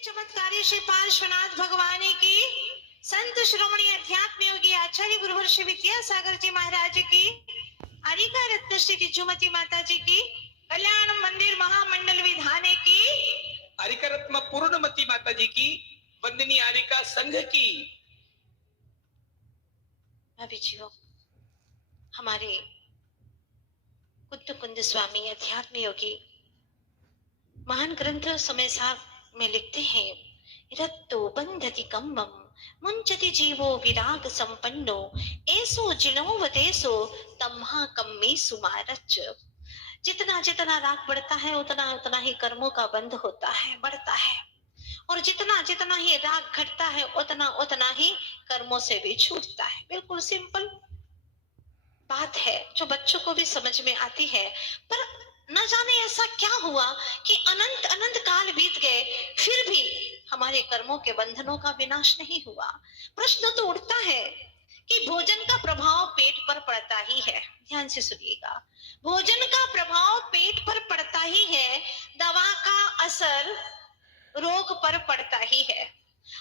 चमत्कारी श्री पार्श्वनाथ भगवान की, संत श्रोमणी अध्यात्म योगी आचार्य गुरुवर श्री विद्यासागर जी महाराज की, आरिका रत्न श्री तिजुमती माता जी की, कल्याण मंदिर महामंडल विधाने की, आरिका रत्न पूर्णमती माता जी की, वंदनी आरिका संघ की। अभी जीवो हमारे कुत्त कुंद स्वामी अध्यात्म योगी महान ग्रंथ समय साहब में लिखते हैं, रत्तो बंधति कम्बम मुंचति जीवो विराग संपन्नो ऐसो जिनो वदेसो तम्हा कम्मी सुमारच। जितना जितना राग बढ़ता है उतना उतना ही कर्मों का बंध होता है, बढ़ता है, और जितना जितना ही राग घटता है उतना उतना ही कर्मों से भी छूटता है। बिल्कुल सिंपल बात है जो बच्चों को भी समझ में आती है, पर न जाने ऐसा क्या हुआ कि अनंत अनंत काल बीत गए फिर भी हमारे कर्मों के बंधनों का विनाश नहीं हुआ। प्रश्न तो उठता है कि भोजन का प्रभाव पेट पर पड़ता ही है। ध्यान से सुनिएगा, भोजन का प्रभाव पेट पर पड़ता ही है, दवा का असर रोग पर पड़ता ही है,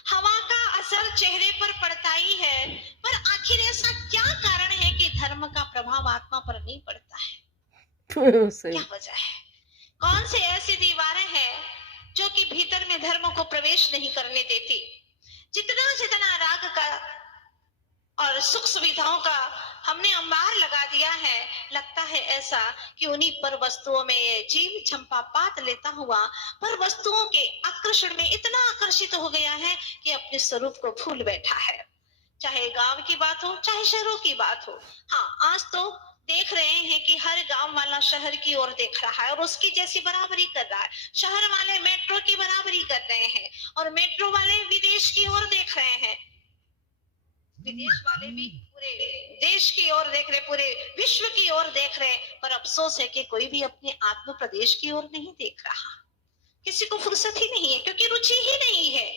हवा का असर चेहरे पर पड़ता ही है, पर आखिर ऐसा क्या कारण है कि धर्म का प्रभाव आत्मा पर नहीं पड़ता है? क्या वजह है? कौन से ऐसी दीवारें हैं जो कि भीतर में धर्म को प्रवेश नहीं करने देती? जितना जितना राग का और सुख सुविधाओं का हमने अंबार लगा दिया है, लगता है ऐसा कि उन्हीं पर वस्तुओं में ये जीव चंपापात लेता हुआ पर वस्तुओं के आकर्षण में इतना आकर्षित हो गया है कि अपने स्वरूप को भूल बैठा है। चाहे गांव की बात हो चाहे शहरों की बात हो। हाँ, आज तो देख रहे हैं कि हर गांव वाला शहर की ओर देख रहा है और उसकी जैसी बराबरी कर रहा है। शहर वाले मेट्रो की बराबरी कर रहे हैं और मेट्रो वाले विदेश की ओर देख रहे हैं, विदेश वाले भी पूरे देश की ओर देख रहे, पूरे विश्व की ओर देख रहे, पर अफसोस है कि कोई भी अपने आत्म प्रदेश की ओर नहीं देख रहा। किसी को फुर्सत ही नहीं है क्योंकि रुचि ही नहीं है।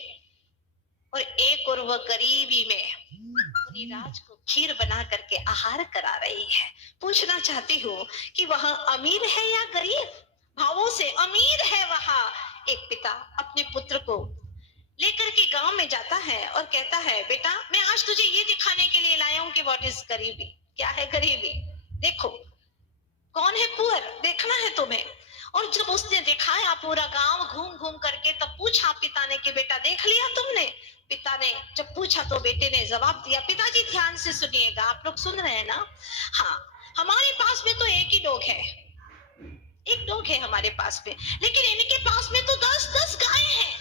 और एक और वह गरीबी में राज को खीर बना करके आहार करा रही है। पूछना चाहती हूँ कि वह अमीर है या गरीब? भावों से अमीर है। वहां एक पिता अपने पुत्र को लेकर के गांव में जाता है और कहता है, बेटा मैं आज तुझे ये दिखाने के लिए लाया हूं कि व्हाट इज गरीबी। क्या है गरीबी? देखो कौन है पुअर, देखना है तुम्हें। और जब उसने दिखाया पूरा गांव घूम घूम करके, तब पूछा पिता ने कि बेटा देख लिया तुमने? पिता ने जब पूछा तो बेटे ने जवाब दिया, पिताजी ध्यान से सुनिएगा, आप लोग सुन रहे हैं ना? हाँ, हमारे पास में तो एक ही डॉग है, एक डॉग है हमारे पास में, लेकिन इनके पास में तो 10-10 गाय हैं।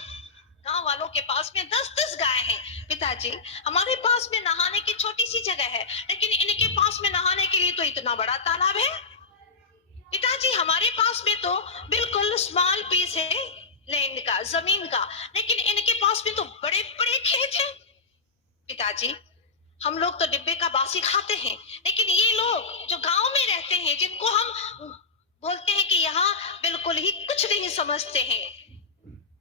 गांव वालों के पास में 10-10 गाय हैं। पिताजी हमारे पास में नहाने की छोटी सी जगह है, लेकिन इनके पास में नहाने के लिए तो इतना बड़ा तालाब है। पिताजी हमारे पास में तो बिल्कुल स्मॉल पीस है लैंड का, जमीन का, लेकिन इनके पास में तो बड़े बड़े खेत हैं। पिताजी हम लोग तो डिब्बे का बासी खाते हैं, लेकिन ये लोग जो गांव में रहते हैं, जिनको हम बोलते हैं कि यहाँ बिल्कुल ही कुछ नहीं समझते हैं,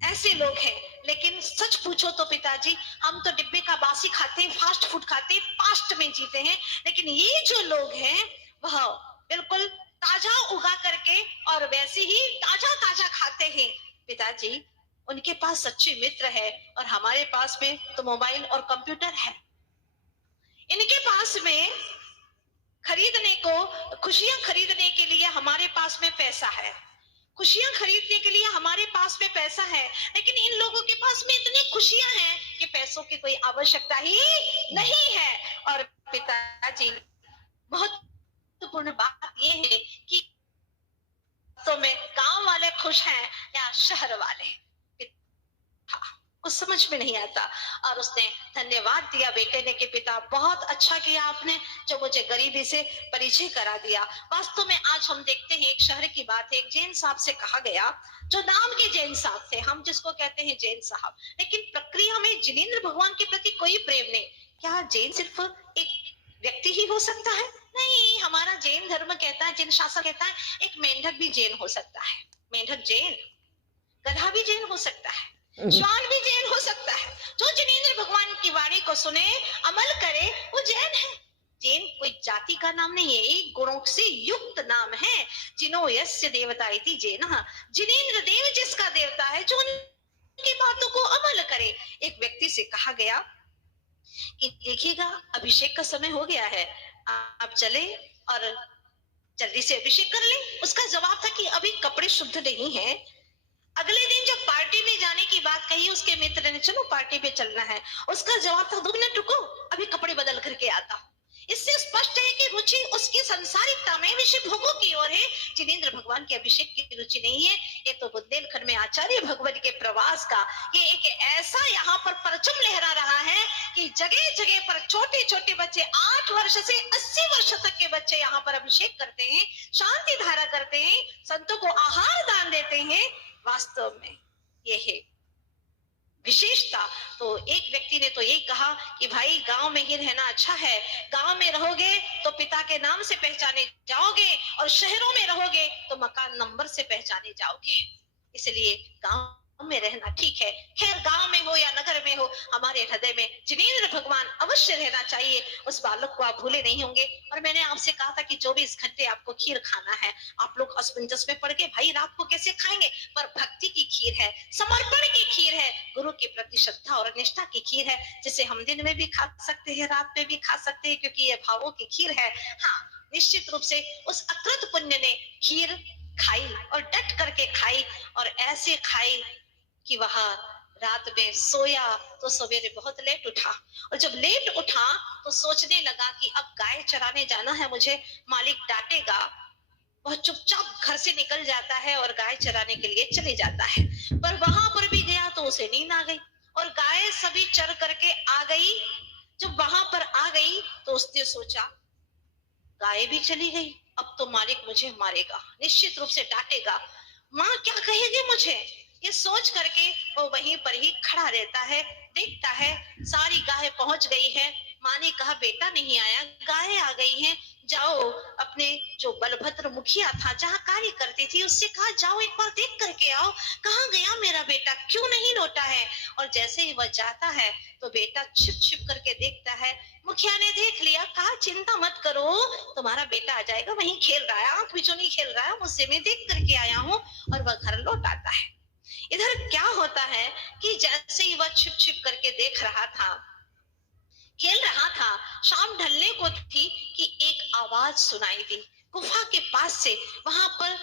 ऐसे लोग हैं। लेकिन सच पूछो तो पिताजी हम तो डिब्बे का बासी खाते हैं, फास्ट फूड खाते हैं, पास्ट में जीते हैं, लेकिन ये जो लोग हैं वह बिल्कुल ताजा उगा करके और वैसे ही ताजा ताजा खाते हैं। पिताजी उनके पास सच्चे मित्र है और हमारे पास में तो मोबाइल और कंप्यूटर है। इनके पास में खरीदने को, खुशियां खरीदने के लिए हमारे पास में पैसा है, खुशियां खरीदने के लिए हमारे पास में पैसा है, लेकिन इन लोगों के पास में इतनी खुशियां हैं कि पैसों की कोई आवश्यकता ही नहीं है। और पिताजी महत्वपूर्ण बात यह है कि तो में गांव वाले खुश हैं या शहर वाले, कुछ समझ में नहीं आता। और उसने धन्यवाद दिया बेटे ने कि पिता बहुत अच्छा किया आपने जो मुझे गरीबी से परिचय करा दिया। वास्तव में आज हम देखते हैं, एक शहर की बात है, एक जैन साहब से कहा गया, जो नाम के जैन साहब थे, हम जिसको कहते हैं जैन साहब, लेकिन प्रक्रिया में जिनेंद्र भगवान के प्रति कोई प्रेम नहीं। क्या जैन सिर्फ एक व्यक्ति ही हो सकता है? नहीं, हमारा जैन धर्म कहता है, जैन शास्त्र कहता है, एक मेंढक भी जैन हो सकता है। मेंढक जैन, गधा भी जैन हो सकता है, श्वान भी जैन हो सकता है। जो जिनेंद्र भगवान की वाणी को सुने, अमल करे, वो जैन है। जैन कोई जाति का नाम नहीं है, एक गुणों से युक्त नाम है। जिनो यस्य देवता इति जैनः, जिनेंद्र देव जिसका देवता है, जो की बातों को अमल करे। एक व्यक्ति से कहा गया कि देखिएगा अभिषेक का समय हो गया है, आप चले और जल्दी से अभिषेक कर लें। उसका जवाब था कि अभी कपड़े शुद्ध नहीं है। अगले दिन जब पार्टी में जाने की बात कही उसके मित्र ने, चलो पार्टी पे चलना है, उसका जवाब था 2 मिनट रुको, अभी कपड़े बदल करके आता हूं। इससे स्पष्ट है कि रुचि उसकी संसारिकता में, विषय भोगों की ओर है। जिनेंद्र भगवान के अभिषेक की रुचि नहीं है। ये तो बुंदेलखंड में आचार्य भगवत के प्रवास का ये एक ऐसा यहाँ पर परचम लहरा रहा है कि जगह जगह पर छोटे छोटे बच्चे 8 वर्ष से 80 वर्ष तक के बच्चे यहाँ पर अभिषेक करते हैं, शांति धारा करते हैं, संतों को आहार दान देते हैं। वास्तव में ये है विशेषता। तो एक व्यक्ति ने तो यही कहा कि भाई गांव में ही रहना अच्छा है, गांव में रहोगे तो पिता के नाम से पहचाने जाओगे और शहरों में रहोगे तो मकान नंबर से पहचाने जाओगे। इसलिए गांव में रहना ठीक है। खैर गांव में हो या नगर में हो, हमारे हृदय में जिनेंद्र भगवान अवश्य रहना चाहिए। उस बालक को आप भूले नहीं होंगे। और मैंने आपसे कहा था कि 24 घंटे आपको खीर खाना है। आप लोग असमंजस में पड़ गए, भाई रात को कैसे खाएंगे? पर भक्ति की खीर है, समर्पण की खीर है, गुरु के प्रति श्रद्धा और निष्ठा की खीर है, जिसे हम दिन में भी खा सकते हैं, रात में भी खा सकते हैं, क्योंकि ये भावों की खीर है। हाँ, निश्चित रूप से उस अकृत पुण्य ने खीर खाई और डट करके खाई, और ऐसे खाई कि वह रात में सोया तो सवेरे बहुत लेट उठा। और जब लेट उठा तो सोचने लगा कि अब गाय चराने जाना है मुझे, मालिक डांटेगा। वह चुपचाप घर से निकल जाता है और गाय चराने के लिए चले जाता है। पर वहां पर भी गया तो उसे नींद आ गई और गाय सभी चर करके आ गई। जब वहां पर आ गई तो उसने सोचा गाय भी चली गई, अब तो मालिक मुझे मारेगा, निश्चित रूप से डांटेगा, माँ क्या कहेगी मुझे। ये सोच करके वो वहीं पर ही खड़ा रहता है। देखता है सारी गाय पहुंच गई है। माँ ने कहा बेटा नहीं आया, गाय आ गई हैं, जाओ अपने जो बलभद्र मुखिया था जहाँ कार्य करती थी उससे कहा जाओ एक बार देख करके आओ, कहाँ गया मेरा बेटा, क्यों नहीं लौटा है। और जैसे ही वह जाता है तो बेटा छिप छिप करके देखता है। मुखिया ने देख लिया, कहा चिंता मत करो, तुम्हारा बेटा आ जाएगा, वहीं खेल रहा है, आंख बिचौनी खेल रहा है, मुझसे मैं देख करके आया हूँ। और वह घर लौट आता है। इधर क्या होता है कि जैसे ही वह छिप छिप करके देख रहा था, खेल रहा था, शाम ढलने को थी कि एक आवाज सुनाई दी गुफा के पास से। वहां पर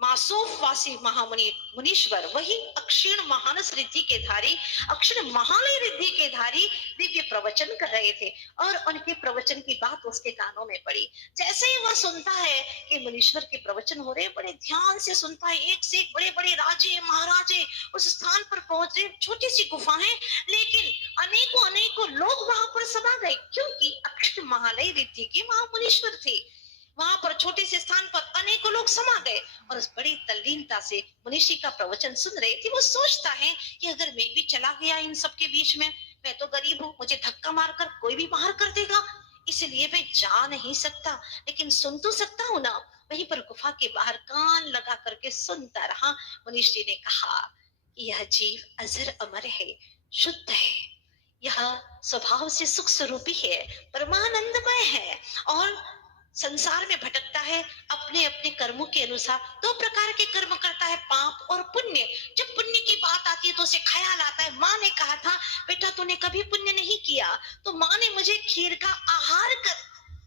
मासोफवासी महामुनि मुनीश्वर, वही अक्षीण महानस रिद्धि के धारी, अक्षीण महालय रिद्धि के धारी दिव्य प्रवचन कर रहे थे। और उनके प्रवचन की बात उसके कानों में पड़ी। जैसे ही वह सुनता है कि मुनीश्वर के प्रवचन हो रहे, बड़े ध्यान से सुनता है। एक से एक बड़े बड़े राजे महाराजे उस स्थान पर पहुंच रहे। छोटी सी गुफा है लेकिन अनेकों अनेकों लोग वहां पर समा गए, क्योंकि अक्षीण महालय रिद्धि के महामुनीश्वर थे। वहां पर छोटे से स्थान पर अनेकों लोग समा गए और उस बड़ी तल्लीनता से मनीषी का प्रवचन सुन रहे थे। वो सोचता है कि अगर मैं भी चला गया इन सबके बीच में, मैं तो गरीब हूँ, मुझे धक्का मारकर कोई भी बाहर कर देगा, इसलिए मैं जा नहीं सकता, लेकिन सुन तो सकता हूँ ना। वहीं पर गुफा के बाहर कान लगा करके सुनता रहा। मनीषी ने कहा कि यह जीव अजर अमर है, शुद्ध है, यह स्वभाव से सुख स्वरूपी है, परमानंदमय है और संसार में भटकता है अपने अपने कर्मों के अनुसार। 2 प्रकार के कर्म करता है, पाप और पुण्य। जब पुण्य की बात आती है तो उसे ख्याल आता है, माँ ने कहा था बेटा तूने कभी पुण्य नहीं किया, तो माँ ने मुझे खीर का आहार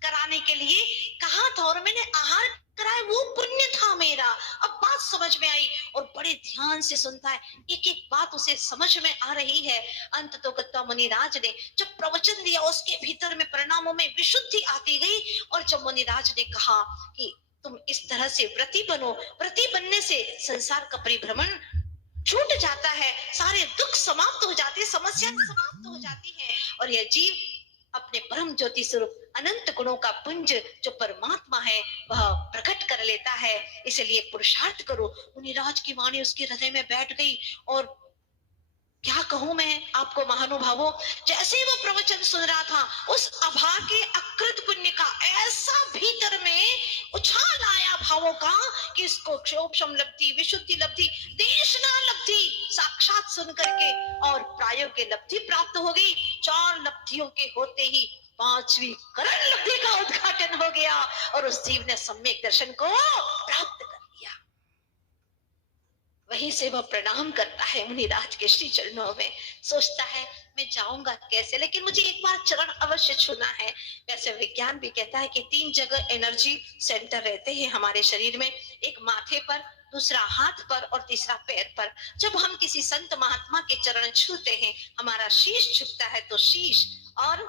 कराने के लिए कहा था और मैंने आहार कराया, वो पुण्य था मेरा। अब बात समझ में आई और बड़े ध्यान से सुनता है, एक एक बात उसे समझ में आ रही है। अंत तो गत्ता मुनिराज ने जब प्रवचन दिया उसके भीतर में परिणामों में विशुद्धि आती गई। और जब मुनिराज ने कहा कि तुम इस तरह से व्रती बनो, व्रती बनने से संसार का परिभ्रमण छूट जाता है, सारे दुख समाप्त हो जाते, समस्या समाप्त हो जाती है और यह जीव अपने परम ज्योति स्वरूप अनंत गुणों का पुंज जो परमात्मा है वह प्रकट कर लेता है। इसलिए पुरुषार्थ करो। मुनिराज की वाणी उसके हृदय में बैठ गई और क्या कहूं मैं आपको महानुभावों, जैसे वो प्रवचन सुन रहा था उस अभागे अकृत पुण्य का ऐसा भीतर में उछाल आया भावों का कि इसको क्षोभम लब्धि, विशुद्धि लब्धि, देशना लब्धि साक्षात सुन करके और प्रायोगिक लब्धि प्राप्त हो गई। 4 लब्धियों के होते ही 5वीं करण लब्धि का उद्घाटन हो गया और उस जीव ने सम्यक दर्शन को प्राप्त कर लिया। वहीं से वह प्रणाम करता है मुनिराज के श्री चरणों में। सोचता है मैं जाऊंगा कैसे, लेकिन मुझे एक बार चरण अवश्य छूना है। वैसे विज्ञान भी कहता है कि 3 जगह एनर्जी सेंटर रहते हैं हमारे शरीर में, एक माथे पर, दूसरा हाथ पर और तीसरा पैर पर। जब हम किसी संत महात्मा के चरण छूते हैं, हमारा शीश झुकता है, तो शीश और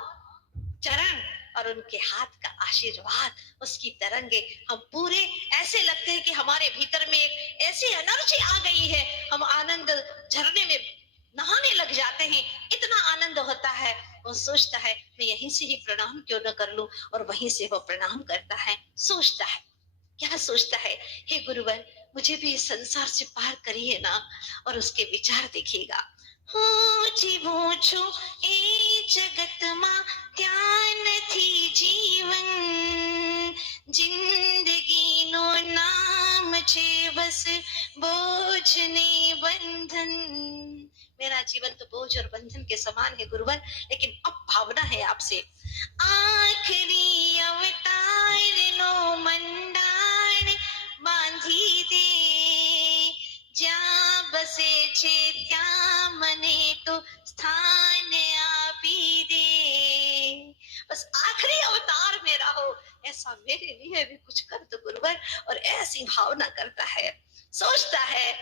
चरण और उनके हाथ का आशीर्वाद, उसकी तरंगे हम पूरे ऐसे लगते हैं कि हमारे भीतर में एक ऐसी एनर्जी आ गई है, हम आनंद झरने में नहाने लग जाते हैं, इतना आनंद होता है। वो सोचता है मैं यहीं से ही प्रणाम क्यों न कर लूं, और वहीं से वो प्रणाम करता है। सोचता है, क्या सोचता है, हे गुरुवर मुझे भी इस संसार से पार करिए ना। और उसके विचार देखिएगा, हो जीवो छो ए जगत मा त्यान थी जीवन, जिंदगी नो नाम छे बस बोझ ने बंधन। मेरा जीवन तो बोझ और बंधन के समान है गुरुवर, लेकिन अब भावना है आपसे, आखिरी अवतार नो मंडाण बांधी दे, ज्या बसे छे त्या मने तो स्थान आपी दे। बस आखिरी अवतार मेरा हो, ऐसा मेरे लिए भी कुछ कर दो गुरुवर। और ऐसी भावना करता है। सोचता है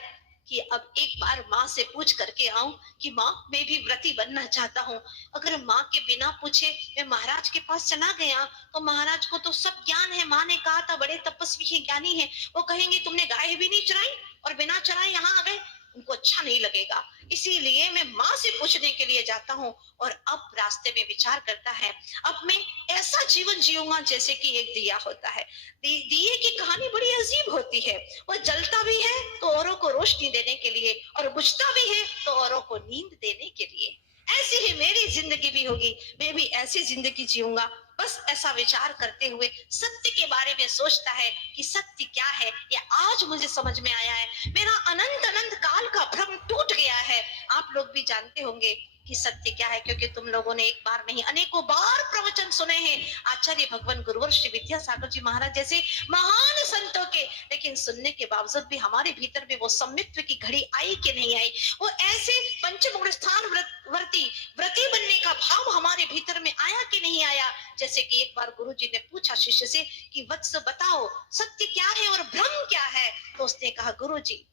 कि अब एक बार माँ से पूछ करके आऊं कि माँ मैं भी व्रती बनना चाहता हूँ। अगर माँ के बिना पूछे मैं महाराज के पास चला गया, तो महाराज को तो सब ज्ञान है, माँ ने कहा था बड़े तपस्वी है, ज्ञानी है, वो कहेंगे तुमने गाय भी नहीं चराई और बिना चराए यहाँ आ गए, उनको अच्छा नहीं लगेगा। इसीलिए मैं माँ से पूछने के लिए जाता हूँ। और अब रास्ते में विचार करता है, अब मैं ऐसा जीवन जीऊंगा जैसे कि एक दिया होता है। दिए की कहानी बड़ी अजीब होती है, वो जलता भी है तो औरों को रोशनी देने के लिए, और बुझता भी है तो औरों को नींद देने के लिए। ऐसी ही मेरी जिंदगी भी होगी, मैं भी ऐसी जिंदगी जीऊंगा। बस ऐसा विचार करते हुए सत्य के बारे में सोचता है कि सत्य क्या है, ये आज मुझे समझ में आया है। मेरा अनंत अनंत काल का भ्रम टूट गया है। आप लोग भी जानते होंगे कि सत्य क्या है, क्योंकि तुम लोगों ने एक बार नहीं अनेकों बार प्रवचन सुने हैं आचार्य भगवान गुरुवर श्री विद्यासागर जी महाराज जैसे महान संतों के। लेकिन सुनने के बावजूद भी हमारे भीतर में वो सम्मित्व की घड़ी आई कि नहीं आई, वो ऐसे पंचमुख स्थान व्रती व्रती बनने का भाव हमारे भीतर में आया कि नहीं आया। जैसे कि एक बार गुरु जी ने पूछा शिष्य से कि वत्स बताओ सत्य क्या है और भ्रम क्या है। तो उसने कहा गुरु जी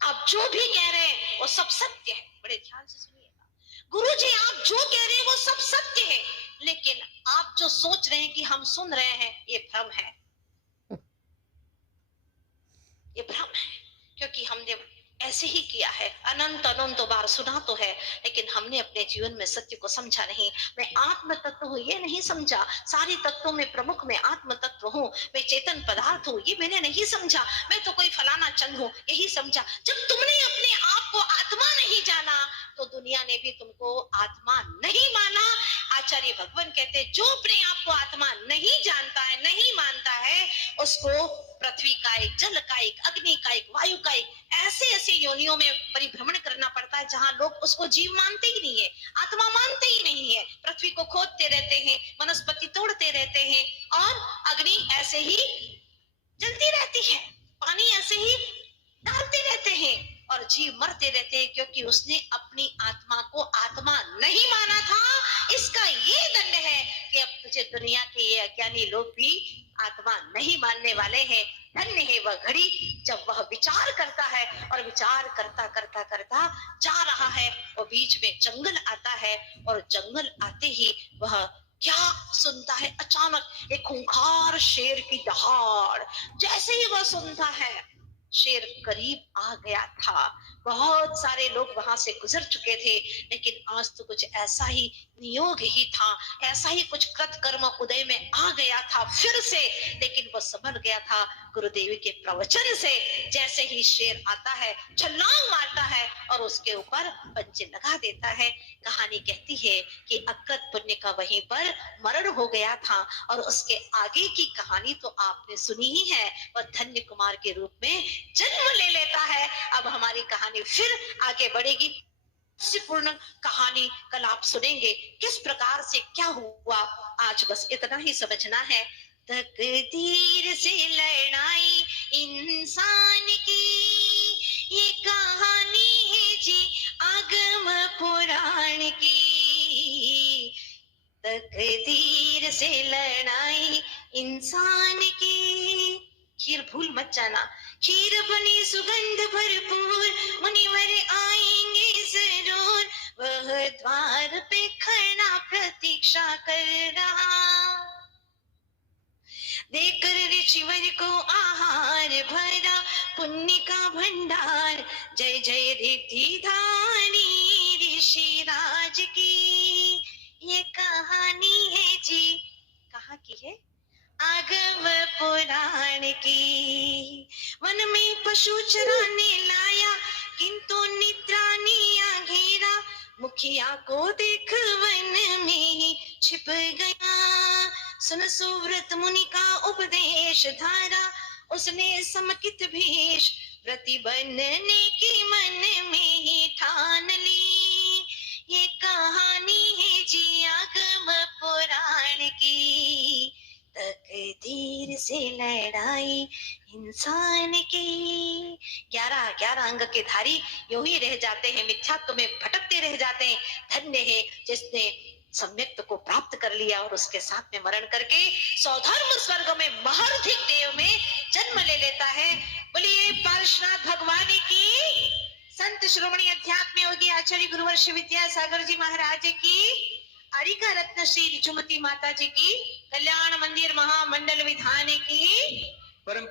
आप जो भी कह रहे हैं वो सब सत्य है। बड़े ध्यान से सुनिएगा, गुरु जी आप जो कह रहे हैं वो सब सत्य है, लेकिन आप जो सोच रहे हैं कि हम सुन रहे हैं ये भ्रम है, ये भ्रम है। क्योंकि हमने ऐसे ही किया है, अनंत अनंत बार सुना तो है, लेकिन हमने अपने जीवन में सत्य को समझा नहीं। मैं आत्म तत्व हूँ ये नहीं समझा, सारी तत्वों में प्रमुख मैं आत्म तत्व हूँ, मैं चेतन पदार्थ हूँ ये मैंने नहीं समझा, मैं तो कोई फलाना चंद हूँ यही समझा। जब तुमने अपने आप को आत्मा नहीं जाना तो दुनिया ने भी तुमको आत्मा नहीं माना। आचार्य भगवान कहते हैं जो अपने आप को आत्मा नहीं जानता है, नहीं मानता है, उसको पृथ्वी का एक, जल का एक, अग्नि का एक, वायु का एक, ऐसे ऐसे योनियों में परिभ्रमण करना पड़ता है जहां लोग उसको जीव मानते ही नहीं है, आत्मा मानते ही नहीं है। पृथ्वी को खोदते रहते हैं, वनस्पति तोड़ते रहते हैं, और अग्नि ऐसे ही जलती रहती है, पानी ऐसे ही डालते रहते हैं, और जीव मरते रहते हैं, क्योंकि उसने अपनी आत्मा को आत्मा नहीं माना था। इसका ये दंड है कि अब तुझे दुनिया के ये अज्ञानी लोग भी आत्मा नहीं मानने वाले हैं। धन्य है वह घड़ी जब वह विचार करता है, और विचार करता करता करता जा रहा है, और बीच में जंगल आता है, और जंगल आते ही वह क्या सुनता है, अचानक एक खूंखार शेर की दहाड़। जैसे ही वह सुनता है शेर करीब आ गया था, बहुत सारे लोग वहां से गुजर चुके थे, लेकिन आज तो कुछ ऐसा ही नियोग ही था, ऐसा ही कुछ कृतकर्म उदय में आ गया था फिर से। लेकिन वो समझ गया था गुरुदेव के प्रवचन से, जैसे ही शेर आता है छलांग मारता है और उसके ऊपर पंजे लगा देता है। कहानी कहती है कि अकृत पुण्य का वहीं पर मरण हो गया था, और उसके आगे की कहानी तो आपने सुनी ही है, वह धन्य कुमार के रूप में जन्म ले लेता है। अब हमारी कहानी फिर आगे बढ़ेगी, पूर्ण कहानी कल आप सुनेंगे किस प्रकार से क्या हुआ। आज बस इतना ही समझना है, तकदीर से लड़ाई इंसान की, ये कहानी है जी आगम पुराण की, तकदीर से लड़ाई इंसान की। खीर भूल मत जाना, खीर बनी सुगंध भरपूर, मुनिवर आएंगे जरूर, वह द्वार पे खड़ा प्रतीक्षा कर रहा, देकर ऋषिवर को आहार भरा, पुण्य का भंडार, जय जय रिद्धि धानी ऋषिराज की। ये कहानी है जी, कहाँ की है? आगम पुराण की। वन में पशु चराने लाया, किंतु निद्रा ने घेरा, मुखिया को देख वन में ही छिप गया, सुन सुव्रत मुनि का उपदेश धारा, उसने समकित भेष व्रति बनने की मन में ही ठान ली। ये कहानी है जी आगम पुराण की, तकदीर से लड़ाई इंसान की। 11 अंग के धारी यूं ही रह जाते हैं, मिथ्यात्व में भटकते रह जाते हैं। धन्य है जिसने सम्यक्त को प्राप्त कर लिया और उसके साथ में मरण करके सौधर्म स्वर्ग में महारथिक देव में जन्म ले लेता है। बोलिए पार्श्वनाथ भगवान की, संत श्रोमणी अध्यात्म योगी आचार्य गुरुवर्ष विद्यासागर जी महाराज की, अरिका रत्न श्री रिजुमती माता जी की, कल्याण मंदिर महामंडल विधान की। परम